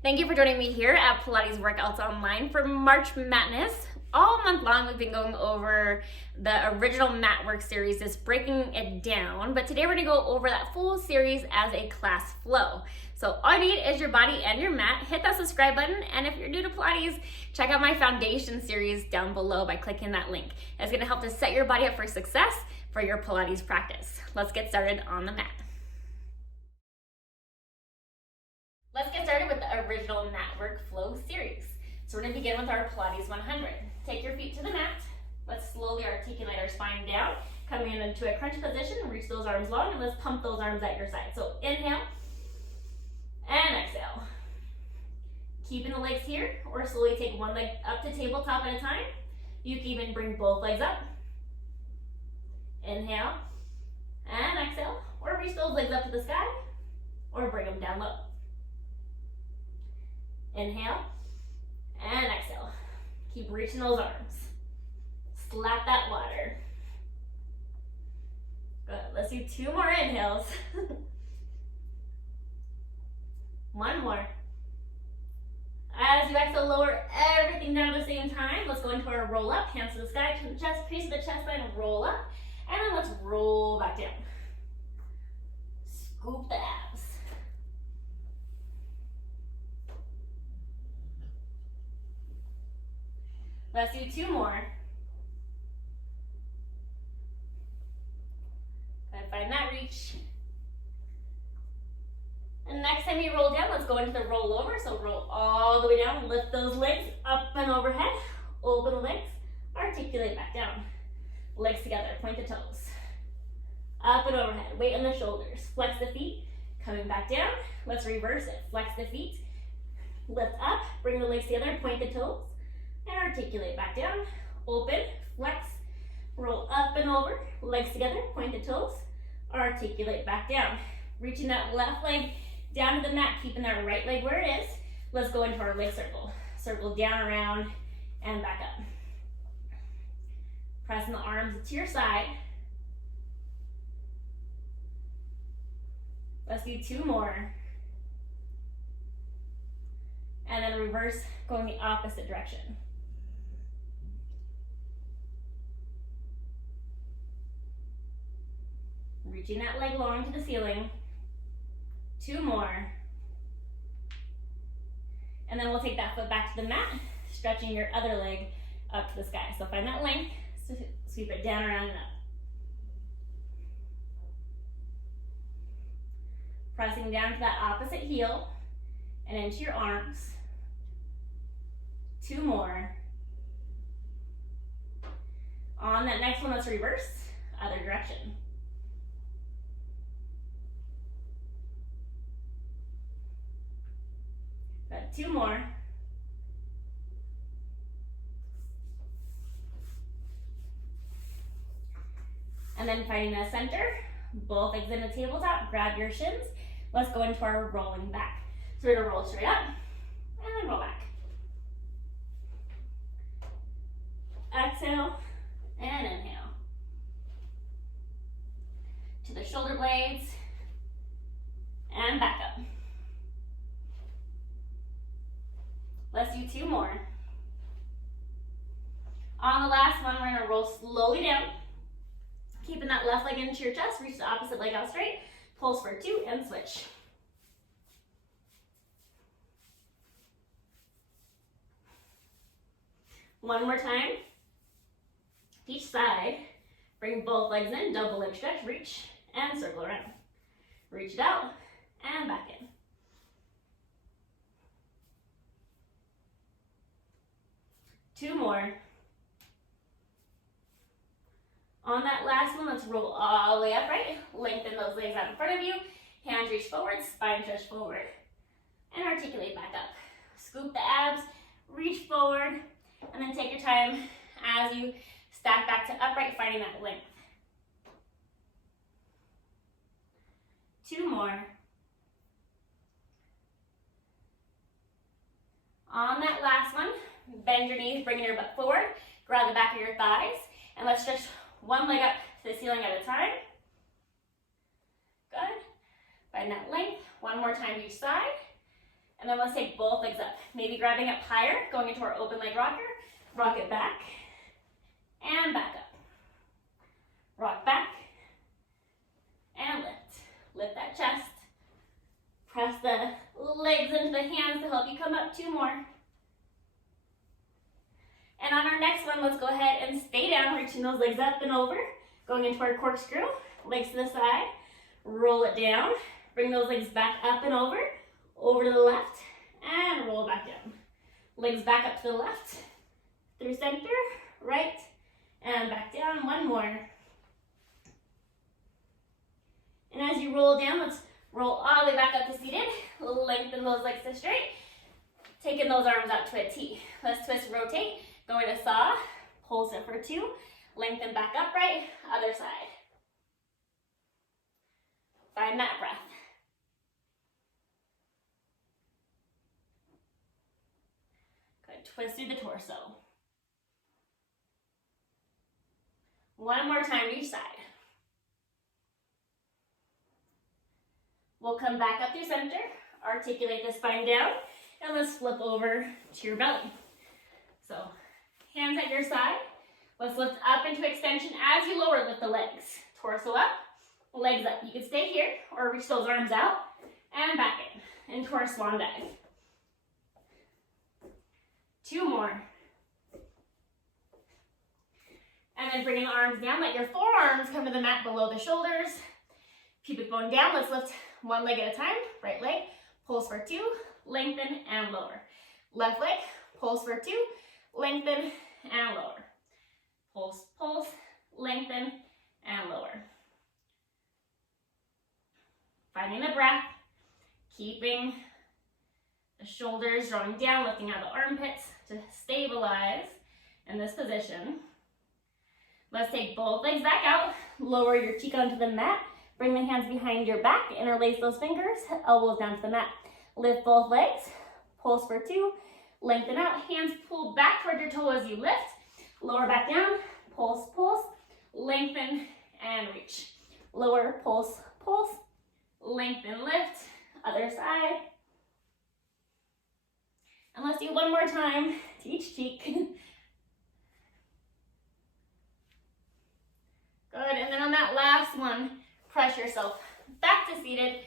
Thank you for joining me here at Pilates Workouts Online for March Madness. All month long, we've been going over the original Matwork series, just breaking it down. But today we're gonna go over that full series as a class flow. So all you need is your body and your mat. Hit that subscribe button. And if you're new to Pilates, check out my foundation series down below by clicking that link. It's gonna help to set your body up for success for your Pilates practice. Let's get started on the mat. Let's get started with the original Matwork Flow series. So we're going to begin with our Pilates 100. Take your feet to the mat. Let's slowly articulate our spine down, coming into a crunch position. Reach those arms long, and let's pump those arms at your side. So inhale and exhale. Keeping the legs here, or slowly take one leg up to tabletop at a time. You can even bring both legs up. Inhale and exhale, or reach those legs up to the sky, or bring them down low. Inhale and exhale. Keep reaching those arms. Slap that water. Good. Let's do 2 more inhales. 1 more. As you exhale, lower everything down at the same time. Let's go into our roll up. Hands to the sky, chest, crease of the chest line, roll up. And then let's roll back down. Scoop the abs. Let's do 2 more. Good, find that reach. And next time you roll down, let's go into the roll over. So roll all the way down, lift those legs up and overhead. Open the legs, articulate back down. Legs together, point the toes. Up and overhead, weight on the shoulders. Flex the feet, coming back down. Let's reverse it. Flex the feet, lift up, bring the legs together, point the toes. And articulate back down, open, flex, roll up and over, legs together, point the toes, articulate back down. Reaching that left leg down to the mat, keeping that right leg where it is. Let's go into our leg circle. Circle down, around, and back up. Pressing the arms to your side. Let's do 2 more. And then reverse, going the opposite direction. Reaching that leg long to the ceiling. 2 more. And then we'll take that foot back to the mat, stretching your other leg up to the sky. So find that length, sweep it down, around, and up. Pressing down to that opposite heel and into your arms. 2 more. On that next one, let's reverse, other direction. Good, 2 more. And then finding the center, both legs in the tabletop, grab your shins. Let's go into our rolling back. So we're gonna roll straight up and then roll back. Exhale and inhale. To the shoulder blades and back up. Let's do 2 more. On the last one, we're gonna roll slowly down, keeping that left leg into your chest, reach the opposite leg out straight, pulse for 2 and switch. One more time. Each side, bring both legs in, double leg stretch, reach, and circle around. Reach it out, and back in. 2 more. On that last one, let's roll all the way upright. Lengthen those legs out in front of you. Hands reach forward, spine stretch forward. And articulate back up. Scoop the abs, reach forward, and then take your time as you stack back to upright, finding that length. 2 more. On that last one, bend your knees, bring your butt forward, grab the back of your thighs, and let's stretch one leg up to the ceiling at a time. Good. Find that length. One more time each side. And then let's take both legs up. Maybe grabbing up higher, going into our open leg rocker. Rock it back and back up. Rock back and lift. Lift that chest. Press the legs into the hands to help you come up. 2 more. And on our next one, let's go ahead and stay down, reaching those legs up and over. Going into our corkscrew, legs to the side. Roll it down. Bring those legs back up and over to the left, and roll back down. Legs back up to the left, through center, right, and back down. 1 more. And as you roll down, let's roll all the way back up to seated. Lengthen those legs to straight. Taking those arms out to a T. Let's twist, rotate. Going to saw. Pulse it for 2. Lengthen back upright. Other side. Find that breath. Good. Twist through the torso. 1 more time to each side. We'll come back up through center, articulate the spine down, and let's flip over to your belly. So, hands at your side. Let's lift up into extension as you lower, lift the legs. Torso up, legs up. You can stay here or reach those arms out and back in into our swan dive. 2 more. And then bringing the arms down, let your forearms come to the mat below the shoulders. Pubic bone down, let's lift 1 leg at a time. Right leg, pulse for 2, lengthen and lower. Left leg, pulse for 2, lengthen and lower. Pulse, pulse, lengthen and lower. Finding the breath, keeping the shoulders drawing down, lifting out the armpits to stabilize in this position. Let's take both legs back out, lower your cheek onto the mat. Bring the hands behind your back, interlace those fingers, elbows down to the mat. Lift both legs, pulse for 2, lengthen out, hands pull back toward your toe as you lift. Lower back down, pulse, pulse, lengthen and reach. Lower, pulse, pulse, lengthen, lift, other side. And let's do 1 more time to each cheek. Good, and then on that last one, press yourself back to seated.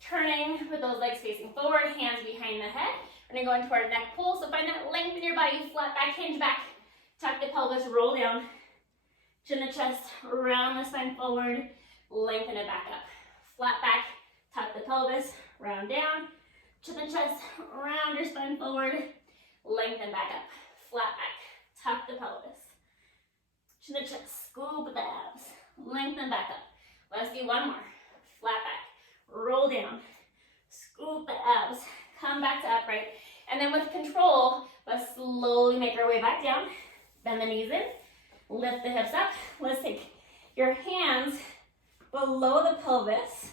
Turning with those legs facing forward, hands behind the head. We're gonna go into our neck pull, so find that length in your body, flat back, hinge back. Tuck the pelvis, roll down. Chin the chest, round the spine forward, lengthen it back up. Flat back, tuck the pelvis, round down. Chin the chest, round your spine forward, lengthen back up. Flat back, tuck the pelvis. Chin the chest, scoop the abs, lengthen back up. Let's do 1 more. Flat back, roll down, scoop the abs, come back to upright. And then with control, let's slowly make our way back down. Bend the knees in, lift the hips up. Let's take your hands below the pelvis.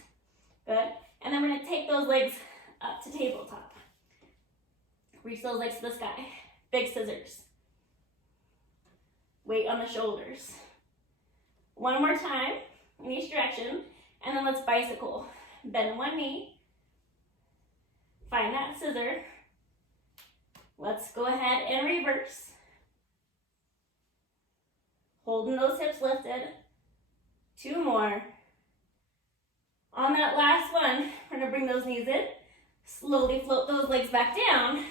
Good. And then we're gonna take those legs up to tabletop. Reach those legs to the sky. Big scissors. Weight on the shoulders. 1 more time in each direction. And then let's bicycle. Bend 1 knee. Find that scissor. Let's go ahead and reverse. Holding those hips lifted. 2 more. On that last one, we're gonna bring those knees in. Slowly float those legs back down.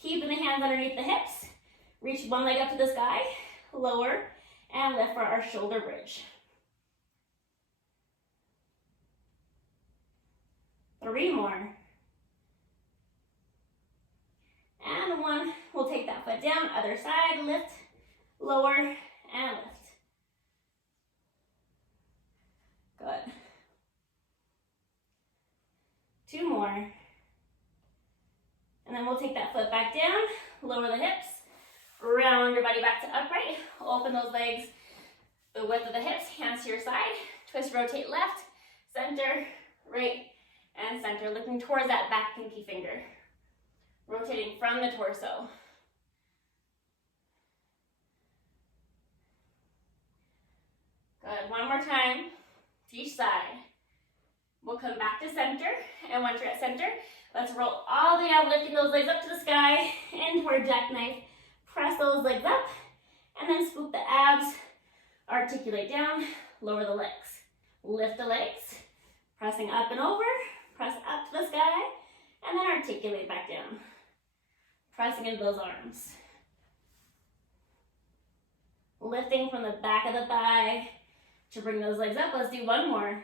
Keeping the hands underneath the hips. Reach 1 leg up to the sky. Lower and lift for our shoulder bridge. 3 more. And 1. We'll take that foot down. Other side. Lift, lower, and lift. Good. 2 more. And then we'll take that foot back down. Lower the hips. Round your body back to upright. Open those legs the width of the hips. Hands to your side. Twist, rotate left, center, right, and center. Looking towards that back pinky finger. Rotating from the torso. Good. 1 more time to each side. We'll come back to center, and once you're at center, let's roll all the way out, lifting those legs up to the sky, into our jackknife. Press those legs up, and then scoop the abs, articulate down, lower the legs. Lift the legs, pressing up and over, press up to the sky, and then articulate back down. Pressing into those arms. Lifting from the back of the thigh to bring those legs up. Let's do one more.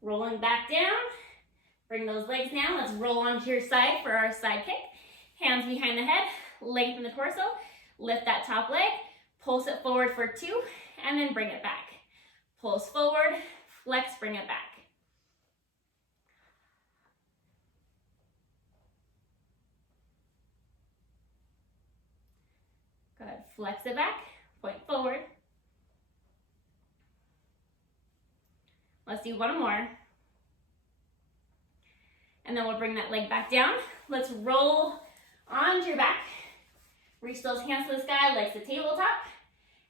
Rolling back down. Bring those legs down. Let's roll onto your side for our side kick. Hands behind the head. Lengthen the torso. Lift that top leg. Pulse it forward for 2, and then bring it back. Pulse forward. Flex, bring it back. Good. Flex it back. Point forward. Let's do one more. And then we'll bring that leg back down. Let's roll onto your back. Reach those hands to the sky, legs to tabletop.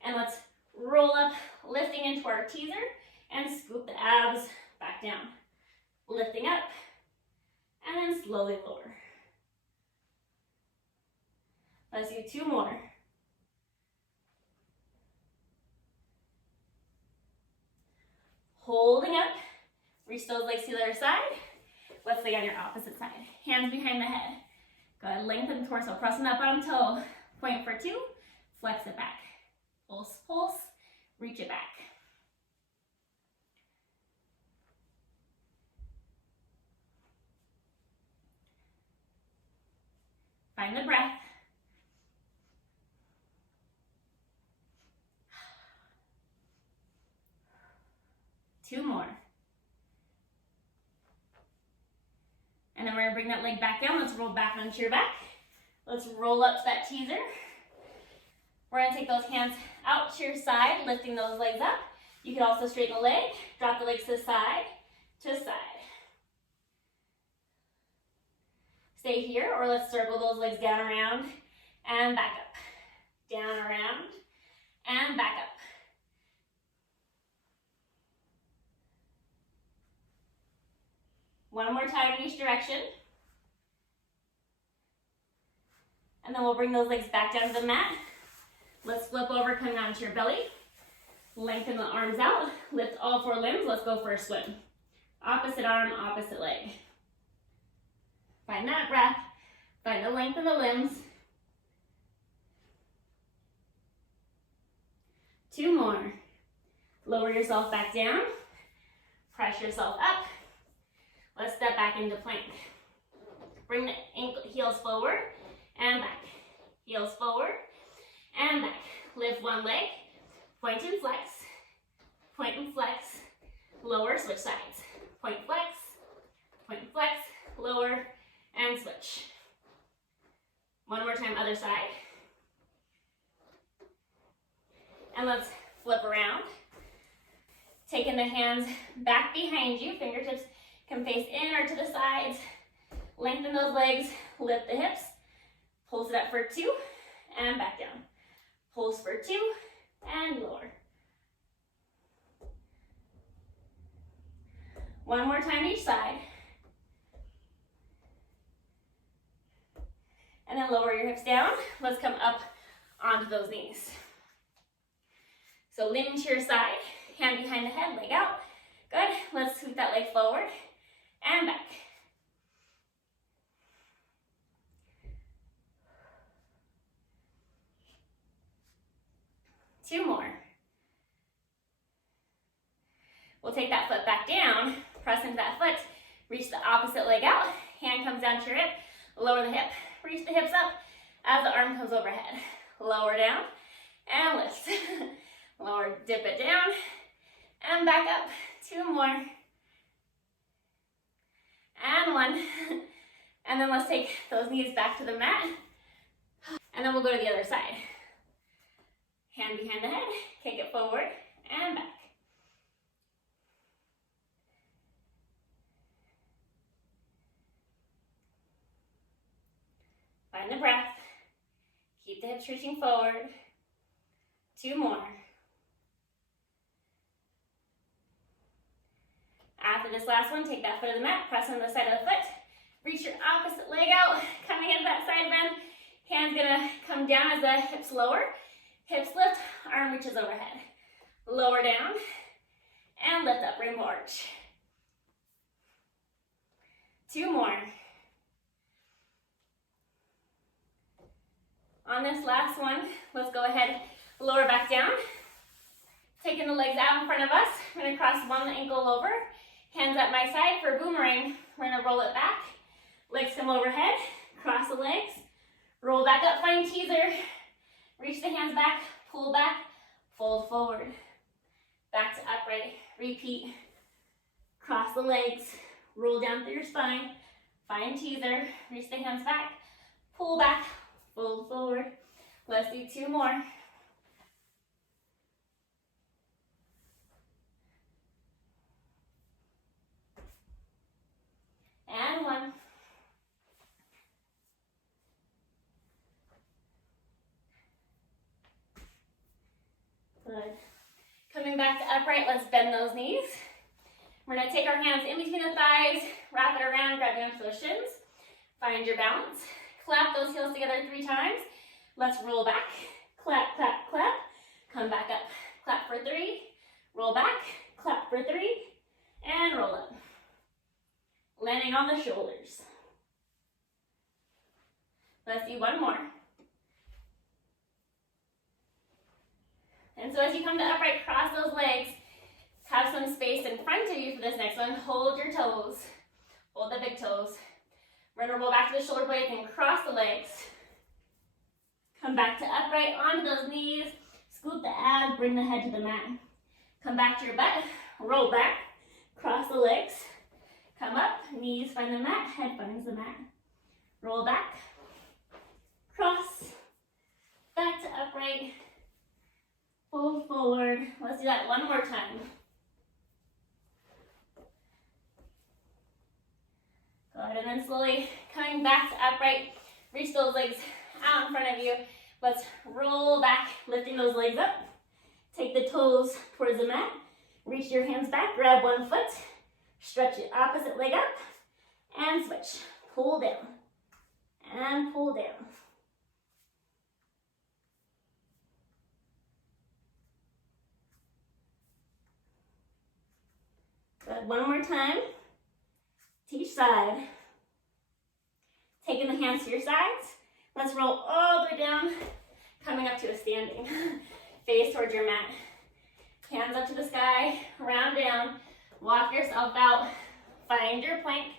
And let's roll up, lifting into our teaser, and scoop the abs back down. Lifting up, and then slowly lower. Let's do 2 more. Holding up, reach those legs to the other side. Let's lay on your opposite side. Hands behind the head. Go ahead, lengthen the torso, pressing that bottom toe. Point for 2, flex it back. Pulse, pulse, reach it back. Find the breath. Two more. And then we're gonna bring that leg back down. Let's roll back onto your back. Let's roll up to that teaser. We're gonna take those hands out to your side, lifting those legs up. You can also straighten the leg, drop the legs to side. Stay here, or let's circle those legs down, around, and back up. Down, around, and back up. One more time in each direction. And then we'll bring those legs back down to the mat. Let's flip over, coming onto your belly. Lengthen the arms out. Lift all 4 limbs. Let's go for a swim. Opposite arm, opposite leg. Find that breath. Find the length of the limbs. 2 more. Lower yourself back down. Press yourself up. Let's step back into plank. Bring the heels forward and back. Heels forward and back. Lift one leg. Point and flex. Point and flex. Lower, switch sides. Point, flex, lower, and switch. One more time, other side. And let's flip around. Taking the hands back behind you, fingertips can face in or to the sides. Lengthen those legs, lift the hips. Pulse it up for 2, and back down. Pulse for 2, and lower. One more time each side. And then lower your hips down. Let's come up onto those knees. So lean to your side, hand behind the head, leg out. Good. Let's sweep that leg forward and back. Two more. We'll take that foot back down, press into that foot, reach the opposite leg out, hand comes down to your hip, lower the hip, reach the hips up as the arm comes overhead. Lower down and lift. Lower, dip it down and back up. 2 more. And 1. And then let's take those knees back to the mat. And then we'll go to the other side. Hand behind the head, kick it forward and back. Find the breath. Keep the hips reaching forward. 2 more. After this last one, take that foot of the mat, press on the side of the foot, reach your opposite leg out, coming into that side bend. Hands gonna come down as the hips lower, hips lift, arm reaches overhead. Lower down, and lift up, rainbow arch. 2 more. On this last one, let's go ahead, lower back down. Taking the legs out in front of us, we're gonna cross one ankle over, hands at my side for a boomerang. We're gonna roll it back, legs come overhead, cross the legs, roll back up, find teaser, reach the hands back, pull back, fold forward, back to upright, repeat, cross the legs, roll down through your spine, find teaser, reach the hands back, pull back, fold forward. Let's do 2 more. And 1. Good. Coming back to upright, let's bend those knees. We're gonna take our hands in between the thighs, wrap it around, grabbing onto those shins. Find your balance. Clap those heels together 3 times. Let's roll back. Clap, clap, clap. Come back up. Clap for 3. Roll back. Clap for 3. And roll up. Landing on the shoulders. Let's do 1 more. And so as you come to upright, cross those legs. Have some space in front of you for this next one. Hold your toes. Hold the big toes. We're gonna roll back to the shoulder blades and cross the legs. Come back to upright, onto those knees. Scoot the abs, bring the head to the mat. Come back to your butt, roll back, cross the legs. Come up, knees find the mat, head finds the mat. Roll back, cross, back to upright, fold forward. Let's do that 1 more time. Good, and then slowly coming back to upright, reach those legs out in front of you. Let's roll back, lifting those legs up. Take the toes towards the mat. Reach your hands back, grab 1 foot. Stretch your opposite leg up and switch. Pull down and pull down. Good, 1 more time. To each side. Taking the hands to your sides. Let's roll all the way down, coming up to a standing. Face towards your mat. Hands up to the sky, round down. Walk yourself out. Find your plank.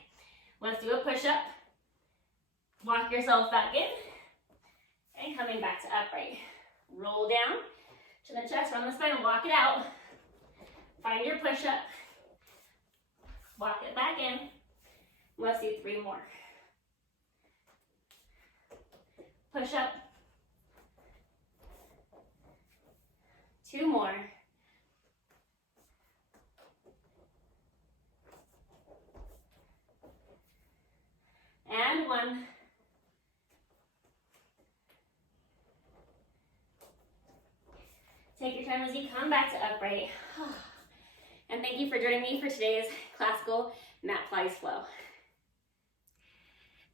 Let's do a push-up. Walk yourself back in. And coming back to upright. Roll down to the chest, run the spine, walk it out. Find your push-up. Walk it back in. Let's do 3 more. Push up. 2 more. And 1. Take your time as you come back to upright. And thank you for joining me for today's classical mat Pilates flow.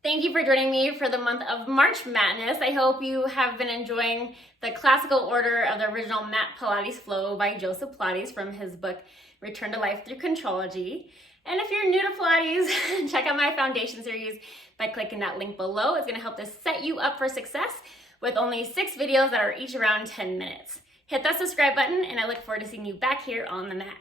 Thank you for joining me for the month of March Madness. I hope you have been enjoying the classical order of the original Mat Pilates flow by Joseph Pilates from his book, Return to Life Through Contrology. And if you're new to Pilates, check out my foundation series by clicking that link below. It's gonna help to set you up for success with only 6 videos that are each around 10 minutes. Hit that subscribe button and I look forward to seeing you back here on the mat.